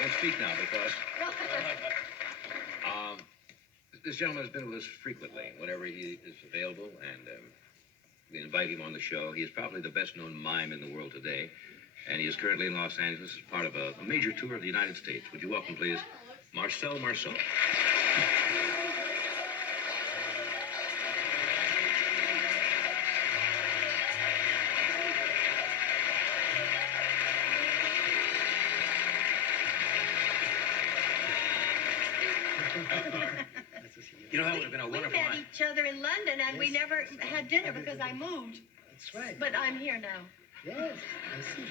Don't speak now, because this gentleman has been with us frequently, whenever he is available, and we invite him on the show. He is probably the best-known mime in the world today, and he is currently in Los Angeles as part of a major tour of the United States. Would you welcome, please, Marcel Marceau. You know, that would have been a wonderful We met each other in London, and we never had dinner because I moved. That's right. But I'm here now. Yes, I see.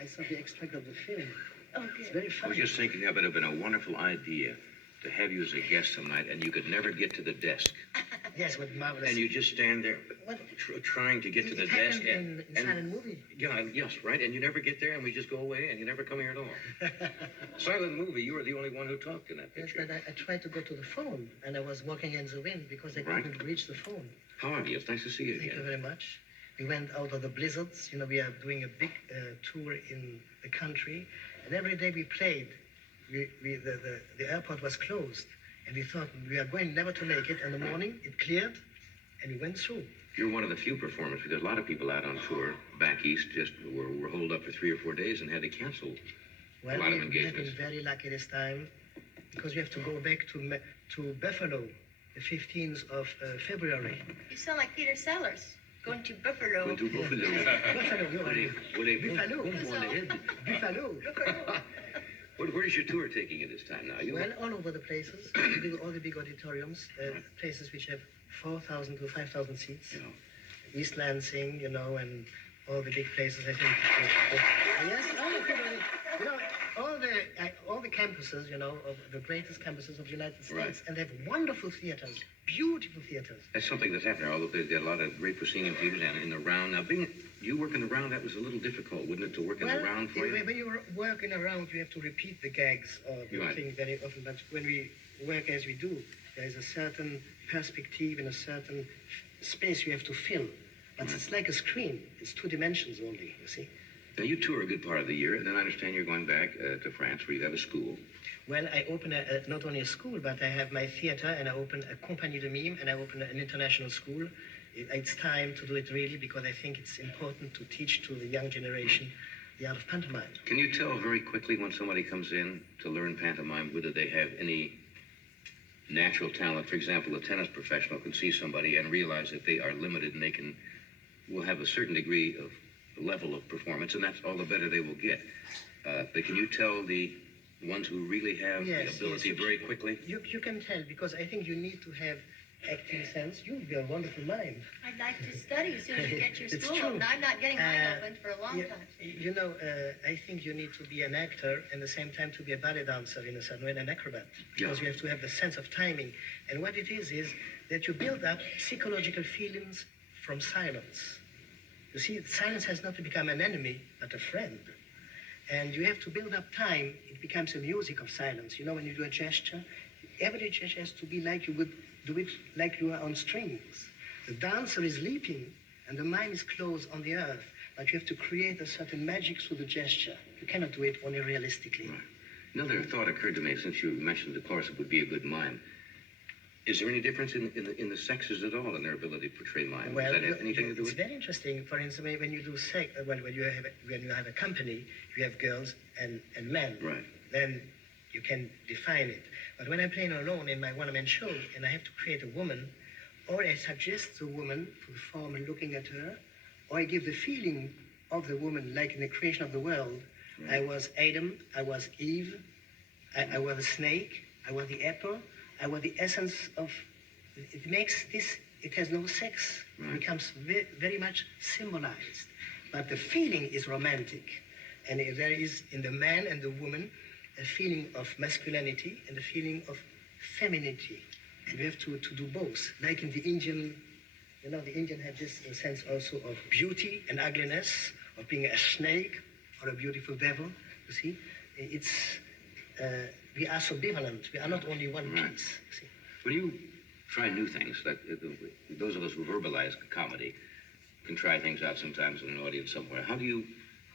I saw the extract of the film. Oh, It's good. very I funny. was just thinking that would have been a wonderful idea to have you as a guest tonight, and you could never get to the desk. Yes, what marvelous. And you just stand there What? trying to get to the It desk. happened in silent movie. Yeah, yes, right. And you never get there, and we just go away, and you never come here at all. Silent movie, you were the only one who talked in that Yes, picture. but I tried to go to the phone, and I was walking in the wind because I Right. couldn't reach the phone. How are you? It's nice to see you Thank you again. very much. We went out of the blizzards. You know, we are doing a big tour in the country, and every day we played. The airport was closed, and we thought we are going never to make it. In the morning, it cleared, and we went through. You're one of the few performers, because a lot of people out on tour back east just were holed up for 3 or 4 days and had to cancel. Well, lot of we have been engagements. very lucky this time because we have to go back to Buffalo, the 15th of February. You sound like Peter Sellers. Going to Buffalo. Went to Buffalo. Buffalo, no, Buffalo. Buffalo. Where is your tour taking you this time now? Well, all over the places, all the big auditoriums, places which have 4,000 to 5,000 seats. You know, East Lansing, you know, and all the big places, I think. Yes, all the people, you know, all the campuses, you know, of the greatest campuses of the United States, Right. and they have wonderful theaters, beautiful theaters. that's something that's happening. Although they've got a lot of great proscenium theaters and in the round. Now, you work in the round, that was a little difficult, wouldn't it, to work in the round for you? When you work in a round, you have to repeat the gags or the Right. thing very often. But when we work as we do, there is a certain perspective and a certain space you have to fill. But it's like a screen. It's 2 dimensions only, you see. Now, you tour a good part of the year, and then I understand you're going back to France, where you have a school. Well, I open not only a school, but I have my theater, and I open a compagnie de mime, and I open an international school. It's time to do it really, because I think it's important to teach to the young generation the art of pantomime. Can you tell very quickly when somebody comes in to learn pantomime whether they have any natural talent? For example, a tennis professional can see somebody and realize that they are limited, and will have a certain degree of level of performance, and that's all the better they will get. But can you tell the ones who really have the ability very quickly? You can tell, because I think you need to have acting sense. You'll be a wonderful mime. I'd like to study as soon as you get your It's school true. open. I'm not getting mine opened for a long Yeah, time. you know, I think you need to be an actor and at the same time to be a ballet dancer in a certain way, and an acrobat. Because you have to have the sense of timing. And what it is that you build up psychological feelings from silence. You see, silence has not to become an enemy, but a friend. And you have to build up time. It becomes a music of silence. You know, when you do a gesture, every gesture has to be like you would do it like you are on strings. The dancer is leaping, and the mime is close on the earth. But you have to create a certain magic through the gesture. You cannot do it only realistically. Right. Another thought occurred to me since you mentioned the chorus would be a good mime. Is there any difference in the sexes at all in their ability to portray mime? Well, Does that have anything to do it's with it? very interesting. For instance, when you do when you have a company, you have girls and men. Right. Then you can define it. But when I'm playing alone in my one-man show and I have to create a woman, or I suggest the woman to perform looking at her, or I give the feeling of the woman like in the creation of the world. Right. I was Adam, I was Eve, I was a snake, I was the apple, I was the essence of. It makes this. It has no sex. Right. It becomes very much symbolized, but the feeling is romantic, and there is in the man and the woman a feeling of masculinity and a feeling of femininity. And we have to do both. Like in the Indian, you know, the Indian had this sense also of beauty and ugliness, of being a snake or a beautiful devil. You see, it's we are so different. We are not only one Right. piece. See? When you try new things, that those of us who verbalize comedy can try things out sometimes in an audience somewhere. How do you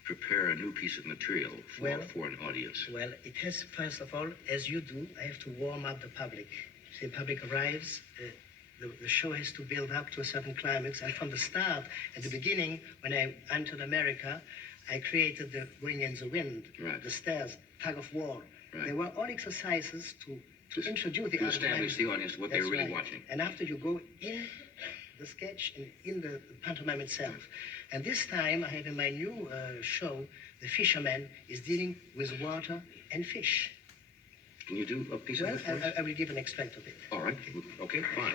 prepare a new piece of material for an audience? Well, it has, first of all, as you do, I have to warm up the public. The public arrives, the show has to build up to a certain climax, and from the start, at the beginning, when I entered America, I created the Going in the Wind, Right. the Stairs, Tug of War. Right. They were all exercises to introduce the To audience. establish the audience what they're That's really right. watching. And after you go in the sketch and in the pantomime itself. And this time I have in my new show, the fisherman is dealing with water and fish. Can you do a piece Well, of it for us? I will give an extract of it. All right. Okay, fine.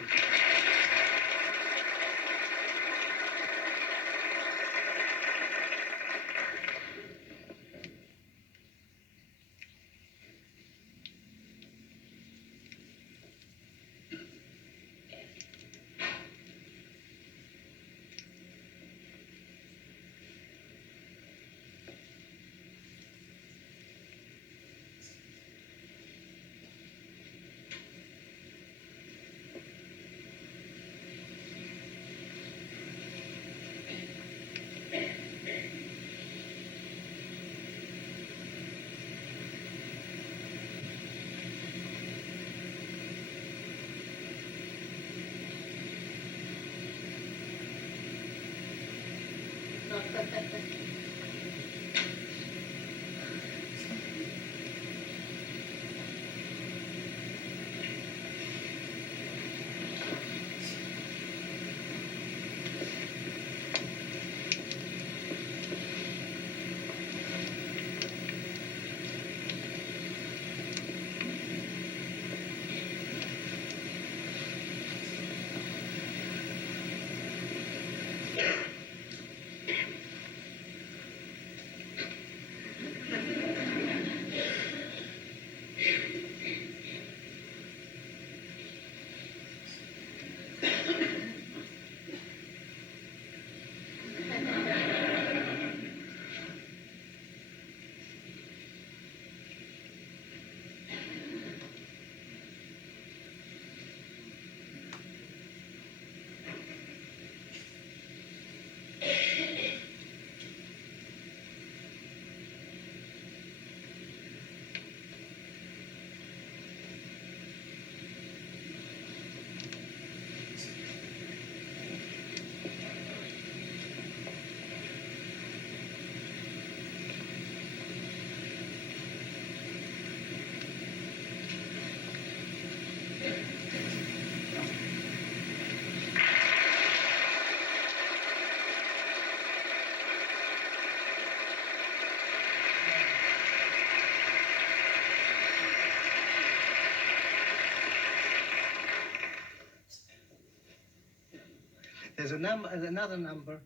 There's another number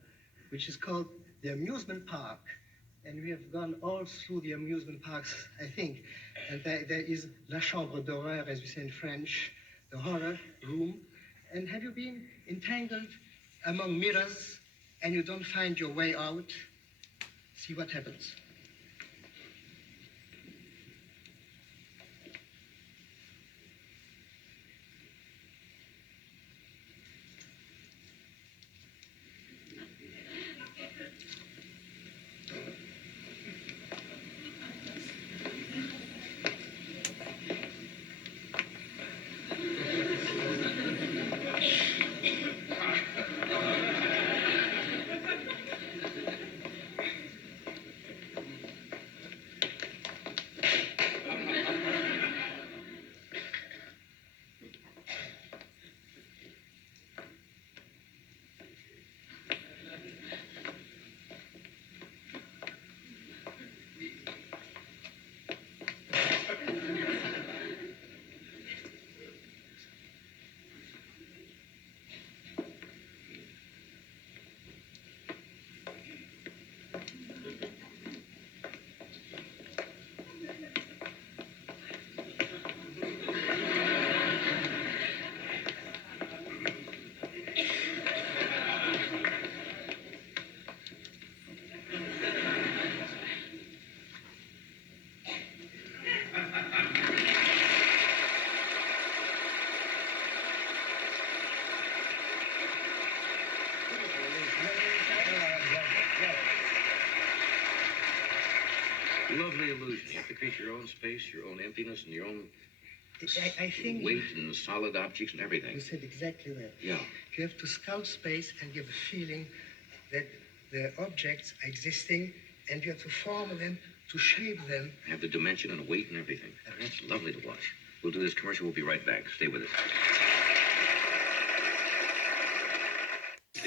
which is called the Amusement Park. And we have gone all through the amusement parks, I think. And there is La Chambre d'Horreur, as we say in French, the horror room. And have you been entangled among mirrors and you don't find your way out? See what happens. lovely illusion. You have to create your own space, your own emptiness, and your own I think weight and solid objects and everything. you said exactly that. Yeah. You have to sculpt space and give a feeling that the objects are existing, and you have to form them, to shape them. Have the dimension and weight and everything. That's lovely to watch. We'll do this commercial. We'll be right back. Stay with us.